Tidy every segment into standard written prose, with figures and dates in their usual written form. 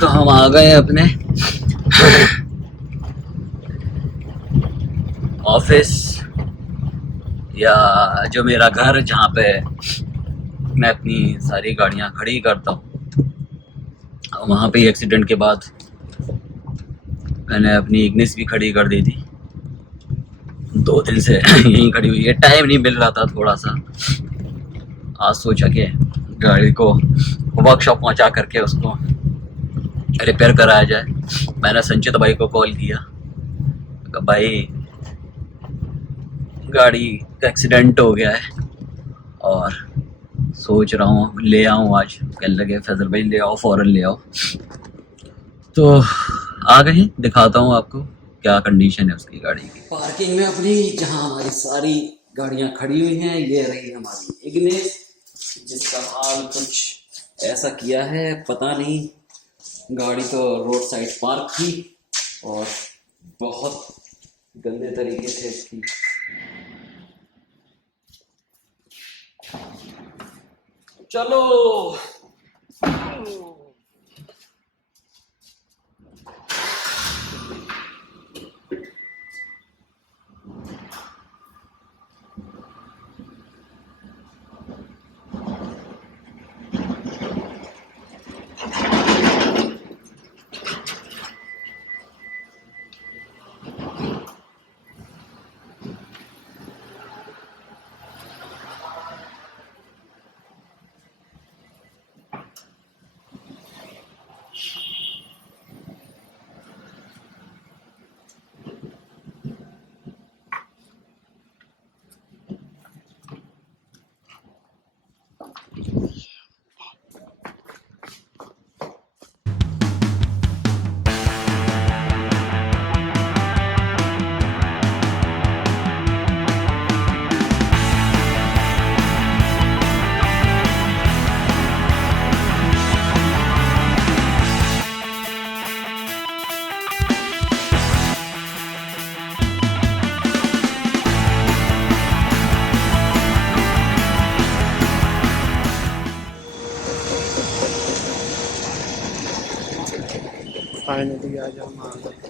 तो हम आ गए अपने ऑफिस, या जो मेरा घर जहाँ पे मैं अपनी सारी गाड़ियाँ खड़ी करता हूँ। वहाँ पे एक्सीडेंट के बाद मैंने अपनी इग्निस भी खड़ी कर दी थी। 2 दिन से यहीं खड़ी हुई है, टाइम नहीं मिल रहा था थोड़ा सा। आज सोचा कि गाड़ी को वर्कशॉप पहुँचा करके उसको रिपेयर कराया जाए। मैंने संचित भाई को कॉल किया, भाई गाड़ी का एक्सीडेंट हो गया है और सोच रहा हूँ ले आऊँ आज। कल लगे फैजल भाई ले आओ, फ़ौरन ले आओ। तो आ गए, दिखाता हूँ आपको क्या कंडीशन है उसकी गाड़ी की। पार्किंग में अपनी जहाँ हमारी सारी गाड़ियाँ खड़ी हुई हैं, ये रही हमारी इग्निस, जिसका हाल कुछ ऐसा किया है पता नहीं। गाड़ी तो रोड साइड पार्क थी और बहुत गंदे तरीके से इसकी चलो फाइनली आज हम आ गए।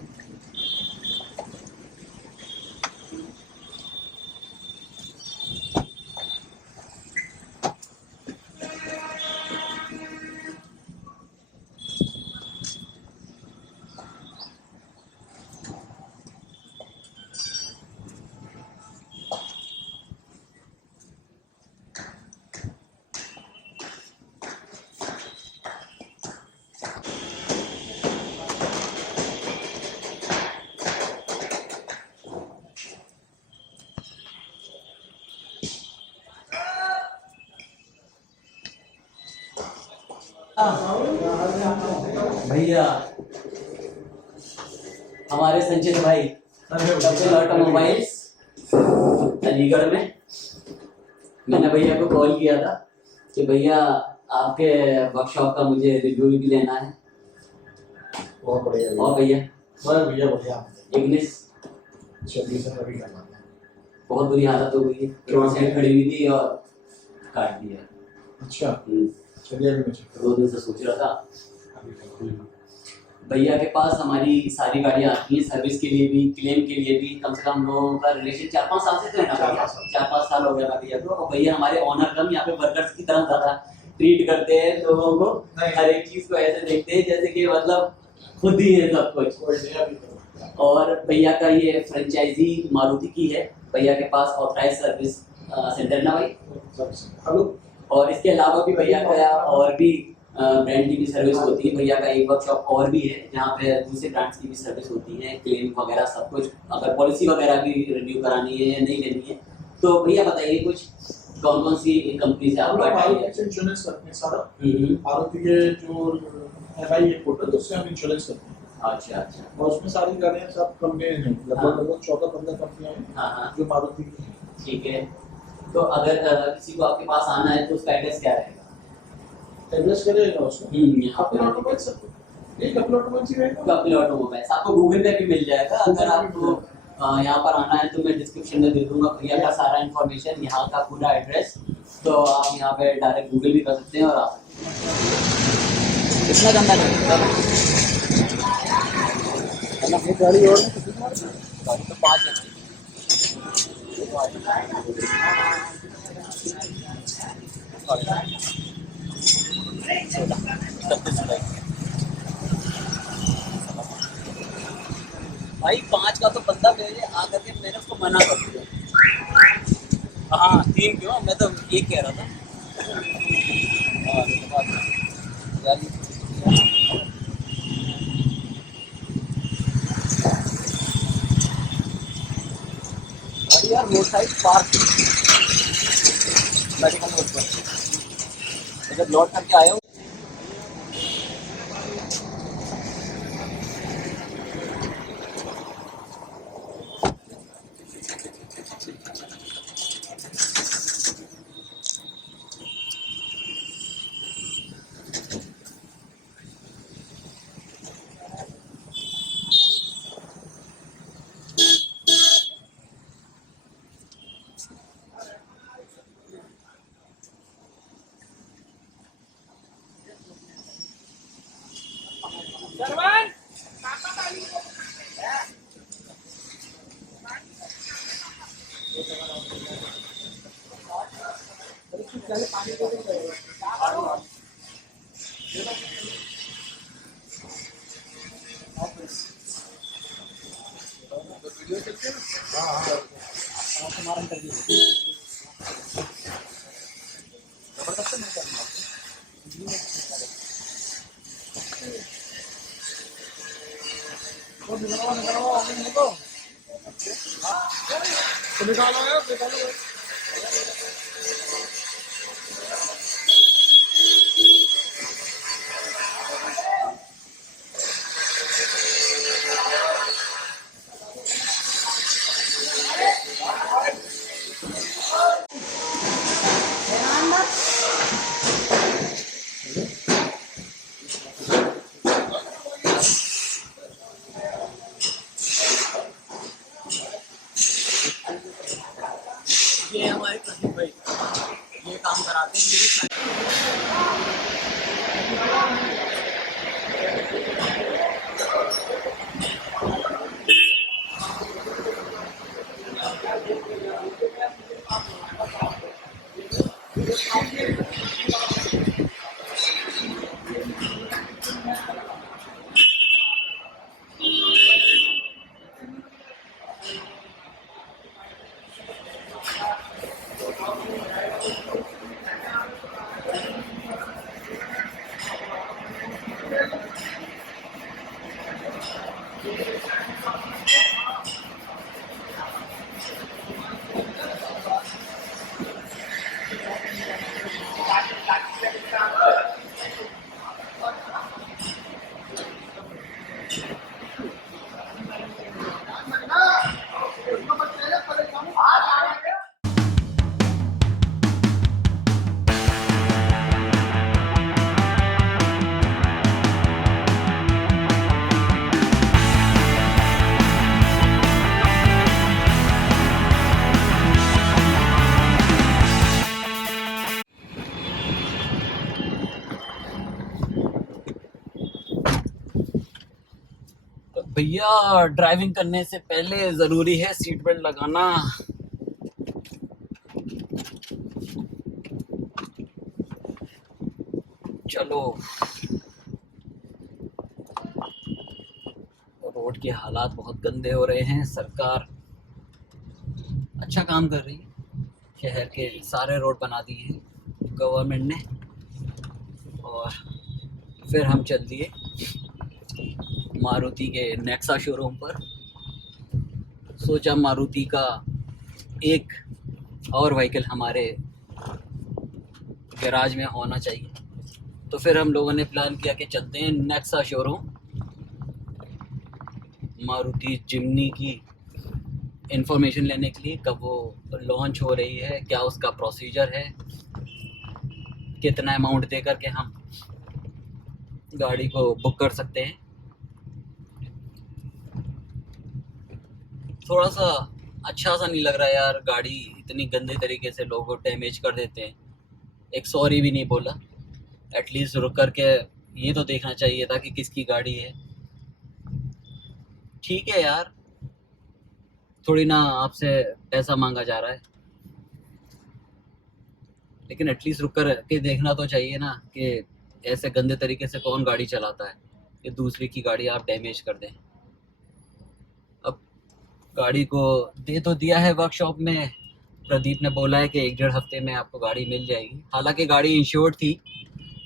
भैया हमारे संचित भाई कपिल ऑटोमोबाइल्स अलीगढ़ में, मैंने भैया को कॉल किया था कि भैया आपके वर्कशॉप का मुझे रिव्यू भी लेना है। बहुत बढ़िया और भैया भैया बढ़िया इग्निस अभी करना है। बहुत बुरी हालत हो गई है, रोड साइड खड़ी हुई थी और काट दिया। अच्छा चलिए अभी मैं 2 दिन से सोच रहा था। अभी भैया के पास हमारी सारी गाड़ियाँ आती हैं सर्विस के लिए भी, क्लेम के लिए भी। कम से कम हम लोगों का रिलेशन 4-5 साल से तो है ना भैया, 4-5 साल हो गया भैया को। और भैया हमारे ऑनर कम यहाँ पे वर्कर्स की तरह ज़्यादा ट्रीट करते हैं लोगों को, हर एक चीज़ को ऐसे देखते हैं जैसे कि मतलब खुद ही है सब कुछ। और भैया का ये फ्रेंचाइजी मारुति की है, भैया के पास ऑथराइज सर्विस सेंटर ना भाई। हेलो। और इसके अलावा भी भैया का और भी ब्रांड की भी सर्विस होती है। भैया का एक वर्कशॉप और भी है जहाँ पे दूसरे ब्रांड्स की भी सर्विस होती है, क्लेम वगैरह सब कुछ। अगर पॉलिसी वगैरह भी रिन्यू करानी है या नहीं लेनी है तो भैया बताइए कुछ कौन कौन सी कंपनी से आप इंश्योरेंस करते हैं सारा। मारुति के जो एमआई है पोर्टल, उससे हम इंश्योरेंस करते हैं। अच्छा अच्छा। और उसमें सारी गाड़ियाँ सब कंपनियाँ हैं, लगभग 14-15 कंपनियाँ हैं। हाँ जो मारुति की हैं। ठीक है। तो अगर किसी को आपके पास आना है तो उसका एड्रेस क्या रहेगा? एड्रेस करेगा उसको कपिल ऑटोमोबाइल्स एक कपिल ऑटोमोबाइल्स ही रहेगा। कपिल ऑटोमोबाइल्स आपको गूगल पे भी मिल जाएगा। अगर आपको यहाँ पर आना है तो मैं डिस्क्रिप्शन में दे दूंगा भैया का सारा इन्फॉर्मेशन, यहाँ का पूरा एड्रेस। तो आप यहाँ पे डायरेक्ट गूगल भी कर सकते हैं और आ सकते हैं। कितना गंदा लगता है ना। एक गाड़ी और नहीं कितनी मार गाड़ी तो 5 लगती है। 16 भाई 5 का तो बंदा मेरे आकर के मैंने उसको मना कर दिया। हाँ 3 क्यों, मैं तो 1 कह रहा था। हाँ तो बात यार गाड़ी यार road side park medical road पर जब लौट करके आया हूँ। निकालो यार, निकालो। ये हमारे प्रदीप भाई ये काम कराते हैं मेरी। भैया ड्राइविंग करने से पहले ज़रूरी है सीट बेल्ट लगाना। चलो रोड के हालात बहुत गंदे हो रहे हैं। सरकार अच्छा काम कर रही है, शहर के सारे रोड बना दिए हैं गवर्नमेंट ने। और फिर हम चल दिए मारुति के नेक्सा शोरूम पर। सोचा मारुति का एक और व्हीकल हमारे गैराज में होना चाहिए, तो फिर हम लोगों ने प्लान किया कि चलते हैं नेक्सा शोरूम। मारुति जिम्नी की इंफॉर्मेशन लेने के लिए, कब वो लॉन्च हो रही है, क्या उसका प्रोसीजर है, कितना अमाउंट दे करके हम गाड़ी को बुक कर सकते हैं। थोड़ा सा अच्छा सा नहीं लग रहा यार, गाड़ी इतनी गंदे तरीके से लोगों को डैमेज कर देते हैं। एक सॉरी भी नहीं बोला, एटलीस्ट रुक कर के ये तो देखना चाहिए था कि किसकी गाड़ी है। ठीक है यार, थोड़ी ना आपसे पैसा मांगा जा रहा है, लेकिन एटलीस्ट रुक कर के देखना तो चाहिए ना कि ऐसे गंदे तरीके से कौन गाड़ी चलाता है कि दूसरे की गाड़ी आप डैमेज कर दें। अब गाड़ी को दे तो दिया है वर्कशॉप में, प्रदीप ने बोला है कि 1-1.5 हफ्ते में आपको गाड़ी मिल जाएगी। हालांकि गाड़ी इंश्योर्ड थी,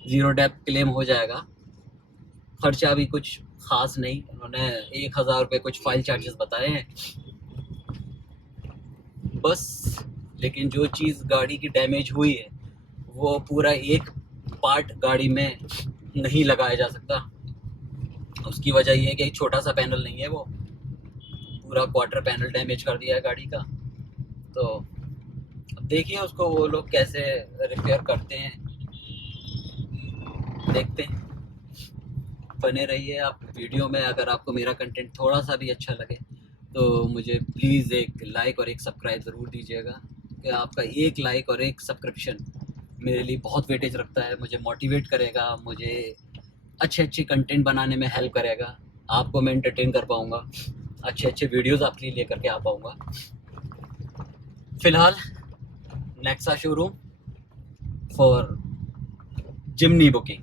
0 डेप क्लेम हो जाएगा। खर्चा भी कुछ खास नहीं, उन्होंने 1000 रुपये कुछ फाइल चार्जेस बताए हैं बस। लेकिन जो चीज़ गाड़ी की डैमेज हुई है वो पूरा एक पार्ट गाड़ी में नहीं लगाया जा सकता। उसकी वजह ये है कि एक छोटा सा पैनल नहीं है, वो पूरा क्वार्टर पैनल डैमेज कर दिया है गाड़ी का। तो अब देखिए उसको वो लोग कैसे रिपेयर करते हैं, देखते हैं। बने रहिए आप वीडियो में। अगर आपको मेरा कंटेंट थोड़ा सा भी अच्छा लगे तो मुझे प्लीज़ एक लाइक और एक सब्सक्राइब ज़रूर दीजिएगा, कि आपका एक लाइक और एक सब्सक्रिप्शन मेरे लिए बहुत वेटेज रखता है, मुझे मोटिवेट करेगा, मुझे अच्छे अच्छे कंटेंट बनाने में हेल्प करेगा, आपको मैं एंटरटेन कर पाऊँगा, अच्छे अच्छे वीडियोस आपके लिए लेकर के आ पाऊँगा। फ़िलहाल Nexa showroom for Jimny booking.